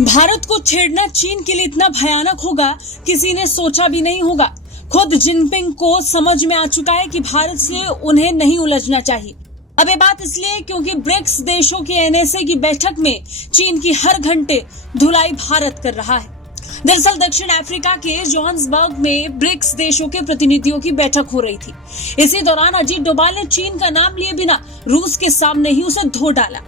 भारत को छेड़ना चीन के लिए इतना भयानक होगा किसी ने सोचा भी नहीं होगा। खुद जिनपिंग को समझ में आ चुका है कि भारत से उन्हें नहीं उलझना चाहिए। अब ये बात इसलिए क्योंकि ब्रिक्स देशों की एनएसए की बैठक में चीन की हर घंटे धुलाई भारत कर रहा है। दरअसल दक्षिण अफ्रीका के जोहान्सबर्ग में ब्रिक्स देशों के प्रतिनिधियों की बैठक हो रही थी। इसी दौरान अजीत डोभाल ने चीन का नाम लिए बिना रूस के सामने ही उसे धो डाला।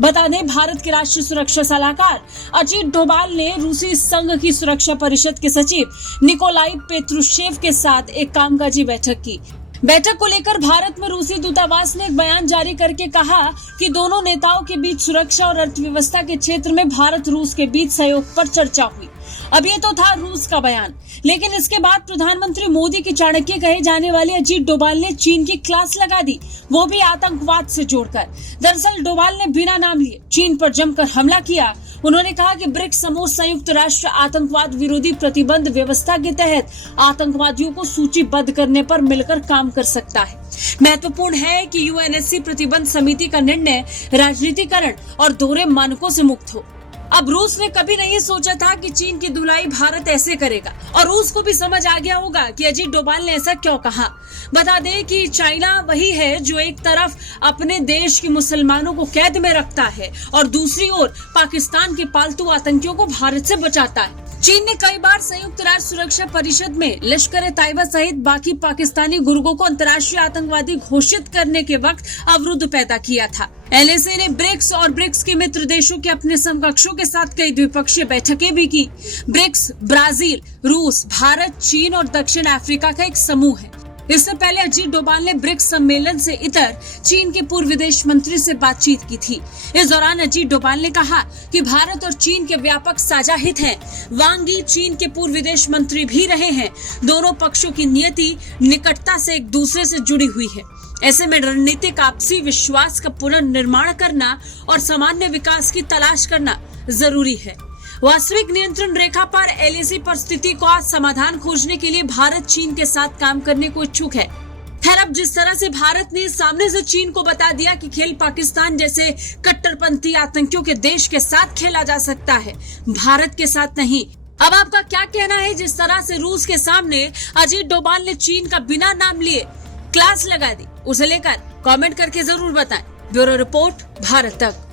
बता दें, भारत के राष्ट्रीय सुरक्षा सलाहकार अजीत डोभाल ने रूसी संघ की सुरक्षा परिषद के सचिव निकोलाई पेत्रुशेव के साथ एक कामकाजी बैठक की। बैठक को लेकर भारत में रूसी दूतावास ने एक बयान जारी करके कहा कि दोनों नेताओं के बीच सुरक्षा और अर्थव्यवस्था के क्षेत्र में भारत रूस के बीच सहयोग पर चर्चा हुई। अब ये तो था रूस का बयान, लेकिन इसके बाद प्रधानमंत्री मोदी की चाणक्य कहे जाने वाले अजीत डोभाल ने चीन की क्लास लगा दी, वो भी आतंकवाद से जोड़कर। दरअसल डोभाल ने बिना नाम लिए चीन पर जमकर हमला किया। उन्होंने कहा कि ब्रिक्स समूह संयुक्त राष्ट्र आतंकवाद विरोधी प्रतिबंध व्यवस्था के तहत आतंकवादियों को सूचीबद्ध करने पर मिलकर काम कर सकता है। महत्वपूर्ण है कि यूएनएससी प्रतिबंध समिति का निर्णय राजनीतिकरण और दोहरे मानकों से मुक्त हो। अब रूस ने कभी नहीं सोचा था कि चीन की धुलाई भारत ऐसे करेगा, और रूस को भी समझ आ गया होगा कि अजीत डोभाल ने ऐसा क्यों कहा। बता दें कि चाइना वही है जो एक तरफ अपने देश के मुसलमानों को कैद में रखता है और दूसरी ओर पाकिस्तान के पालतू आतंकियों को भारत से बचाता है। चीन ने कई बार संयुक्त राष्ट्र सुरक्षा परिषद में लश्कर-ए-तैयबा सहित बाकी पाकिस्तानी गुर्गों को अंतर्राष्ट्रीय आतंकवादी घोषित करने के वक्त अवरुद्ध पैदा किया था। एनएसए ने ब्रिक्स और ब्रिक्स के मित्र देशों के अपने समकक्षों के साथ कई द्विपक्षीय बैठकें भी की। ब्रिक्स ब्राजील, रूस, भारत, चीन और दक्षिण अफ्रीका का एक समूह है। इससे पहले अजीत डोभाल ने ब्रिक्स सम्मेलन से इतर चीन के पूर्व विदेश मंत्री से बातचीत की थी। इस दौरान अजीत डोभाल ने कहा कि भारत और चीन के व्यापक साझा हित हैं। वांग यी चीन के पूर्व विदेश मंत्री भी रहे हैं। दोनों पक्षों की नियति निकटता से एक दूसरे से जुड़ी हुई है। ऐसे में रणनीतिक आपसी विश्वास का पुनर्निर्माण करना और सामान्य विकास की तलाश करना जरूरी है। वास्तविक नियंत्रण रेखा पर एलएसी परिस्थिति का समाधान खोजने के लिए भारत चीन के साथ काम करने को इच्छुक है। खैर, अब जिस तरह से भारत ने सामने से चीन को बता दिया कि खेल पाकिस्तान जैसे कट्टरपंथी आतंकियों के देश के साथ खेला जा सकता है, भारत के साथ नहीं। अब आपका क्या कहना है? जिस तरह से रूस के सामने अजीत डोभाल ने चीन का बिना नाम लिए क्लास लगा दी, उसे लेकर कमेंट करके जरूर बताएं। ब्यूरो रिपोर्ट, भारत तक।